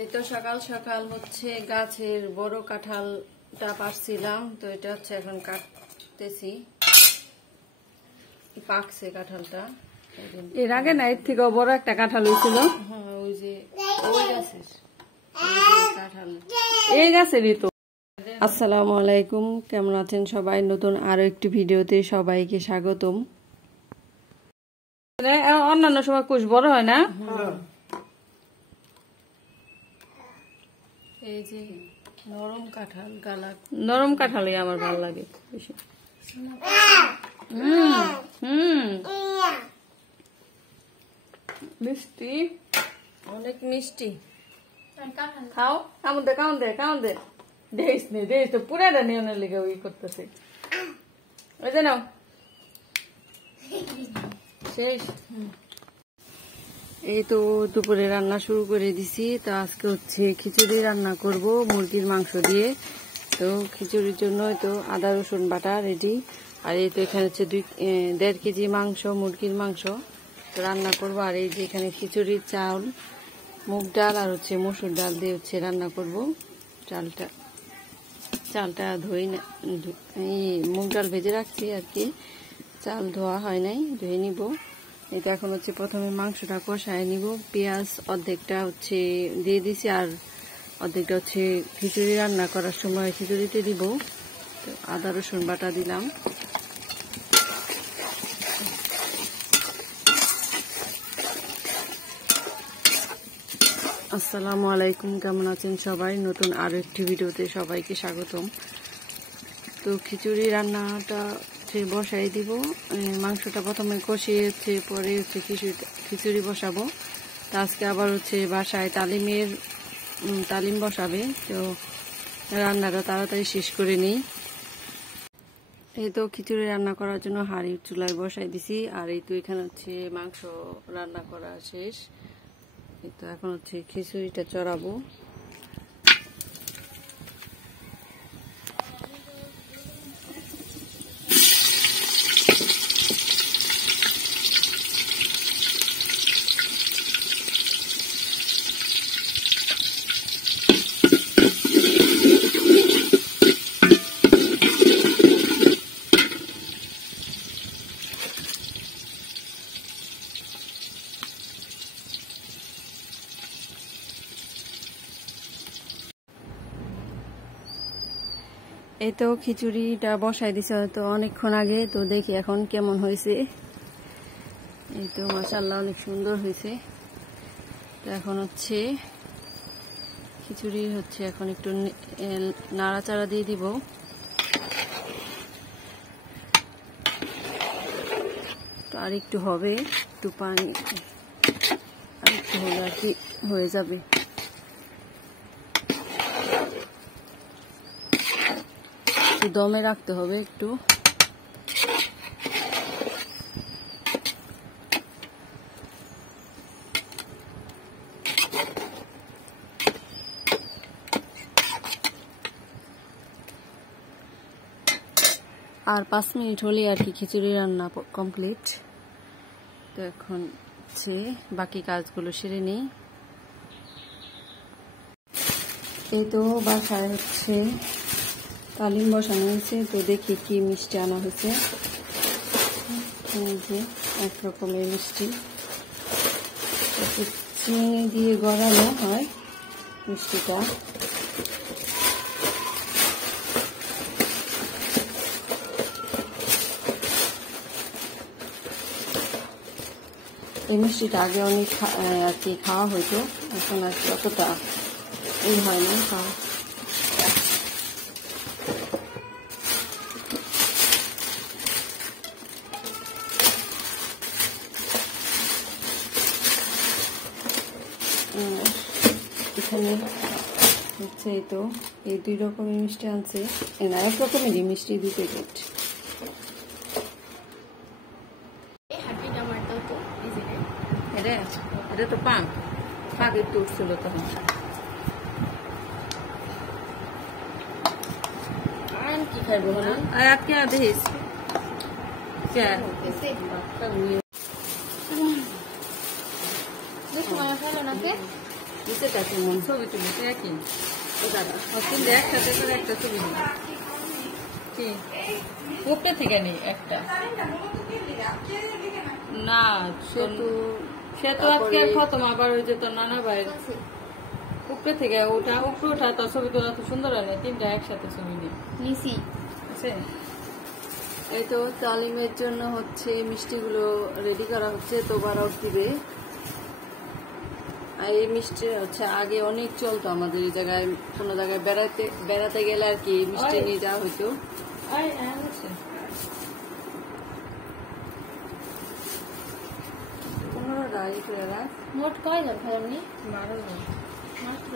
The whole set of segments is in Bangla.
এই তো সকাল সকাল হচ্ছে গাছের বড় কাঁঠালটা পাড়ছিলাম, তো এটা হচ্ছে এখন কাটতেছি। পাকছে কাঁঠালটা। এর আগে না এর থেকে বড় একটা কাঁঠাল হয়েছিল। হ্যাঁ, ওই যে ওই গাছের কাঁঠাল, এই গাছেরই তো। আসসালামু আলাইকুম, কেমন আছেন সবাই? নতুন আরো একটি ভিডিওতে সবাইকে স্বাগতম। অন্যান্য সময় কুশ বড় হয় না। এই যে নরম কাঁঠাল, গালা নরম কাঁঠালই আমার ভালো লাগে বেশি। মিষ্টি, অনেক মিষ্টি। খাও, কামন দে কামন দে কামন দে। দেশ নেই দেশ তো পুরাটা নিয়নের লেগে ওই করতেছে। ওই যে নাও শেষ। এই তো দুপুরে রান্না শুরু করে দিছি। তো আজকে হচ্ছে খিচুড়ি রান্না করব মুরগির মাংস দিয়ে। তো খিচুড়ির জন্য তো আদা রসুন বাটা রেডি। আর এই তো এখানে হচ্ছে 1.5 কেজি মাংস, মুরগির মাংস তো রান্না করব। আর এই যে এখানে খিচুড়ির চাল, মুগ ডাল আর হচ্ছে মসুর ডাল দিয়ে হচ্ছে রান্না করব। চালটা ধুই না, এই মুগ ডাল ভেজে রাখছি আর কি, চাল ধোয়া হয় নাই, ধুয়ে নিব। এটা এখন হচ্ছে প্রথমে মাংসটা কষায় নিব। পেঁয়াজ অর্ধেকটা হচ্ছে দিয়ে দিছি, আর অর্ধেকটা হচ্ছে খিচুড়ি রান্না করার সময় খিচুড়িতে দিব। তো আদা রসুন বাটা দিলাম। আসসালামু আলাইকুম, কেমন আছেন সবাই? নতুন আরো একটি ভিডিওতে সবাইকে স্বাগতম। তো খিচুড়ি রান্নাটা বসাই দিব। মাংসটা প্রথমে কষিয়ে হচ্ছে পরে হচ্ছে খিচুড়ি বসাবো। তো আজকে আবার হচ্ছে বাসায় তালিম বসাবে, তো রান্নাটা তাড়াতাড়ি শেষ করে নিই। এই তো খিচুড়ি রান্না করার জন্য হাঁড়ি চুলায় বসাই দিছি। আর এই তো এখানে হচ্ছে মাংস রান্না করা শেষ। এই তো এখন হচ্ছে খিচুড়িটা চড়াবো। এই তো খিচুড়িটা বসাই দিছে তো অনেকক্ষণ আগে, তো দেখি এখন কেমন হয়েছে। এই তো মাশাআল্লাহ অনেক সুন্দর হয়েছে। তো এখন হচ্ছে খিচুড়ি হচ্ছে এখন একটু নাড়াচাড়া দিয়ে দিব। তো আর একটু হবে, একটু পানি আর একটু হলে আর কি হয়ে যাবে। দমে রাখতে হবে একটু। আর 5 মিনিট হলে আর কি খিচুড়ি রান্না কমপ্লিট। তো এখন হচ্ছে বাকি কাজগুলো সেরে নিই। এই তো বাসায় হচ্ছে তালিম বসানো হয়েছে। তো দেখি কি মিষ্টি আনা হয়েছে। এই যে এক রকমের মিষ্টি, চিনি দিয়ে গড়ানো হয় মিষ্টিটা। এই মিষ্টিটা আগে অনেক আর কি খাওয়া হইতো, এখন আর কি অতটা এই হয় না খাওয়া। এখানে হচ্ছে এই তো এই 2 রকমের মিষ্টি আনছে, না 1 রকমেরই মিষ্টি 2 প্যাকেট। এটা তো পাক একটু উঠছিল তখন। আর কি খাইবো না, আর আজকে দেখিস নিচেটা কেমন? ছবি তুলি তো একই ও দাদা কিন্তু একসাথে করে একটা ছবি নিই কি উপরে থেকে নেই একটা না সে তো সে তো আজকে খতম আবার ওই যে তোর নানা ভাই উপরে থেকে ওটা উপরে ওঠা তোর ছবি তোলা তো সুন্দর হয় না তিনটা একসাথে ছবি নিই নিসি আছে এই তো তালিমের জন্য হচ্ছে মিষ্টিগুলো রেডি করা হচ্ছে, তো বারাউট দিবে। আর এই মিষ্টি হচ্ছে আগে অনেক চলতো আমাদের এই জায়গায়, কোনো জায়গায় বেড়াতে গেলে আর কি মিষ্টি নিয়ে যাওয়া হইতো। মোট কয়জন ভাই আপনি? 12 জন মাত্র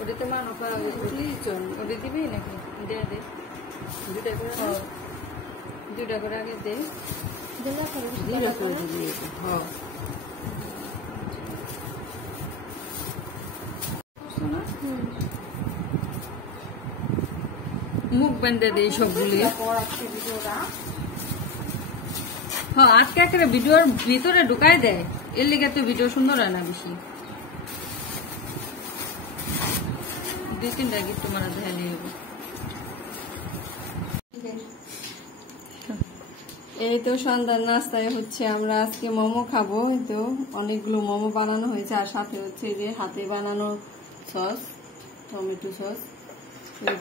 ওটাতে মানো করা ওটা দিবি নাকি দে দে দুটা করে আগে দে মুখ বেঁধে দে সবগুলি হ্যাঁ আজকে একটা ভিডিওর ভিতরে ঢুকাই দেয়, এর লিগে তো ভিডিও সুন্দর হয় না বেশি। 2-3টা গিফট তোমার দেখা নিয়ে যাবো। এই তো সন্ধ্যার নাস্তায় হচ্ছে আমরা আজকে মোমো খাবো। এই তো অনেকগুলো মোমো বানানো হয়েছে, আর সাথে হচ্ছে যে হাতে বানানো সস, টমেটো সস।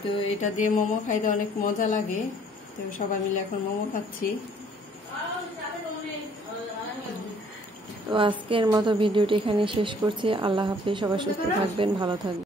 তো এটা দিয়ে মোমো খাইতে অনেক মজা লাগে। তো সবাই মিলে এখন মোমো খাচ্ছি। তো আজকের মতো ভিডিওটি এখানে শেষ করছি। আল্লাহ হাফেজ, সবাই সুস্থ থাকবেন, ভালো থাকবেন।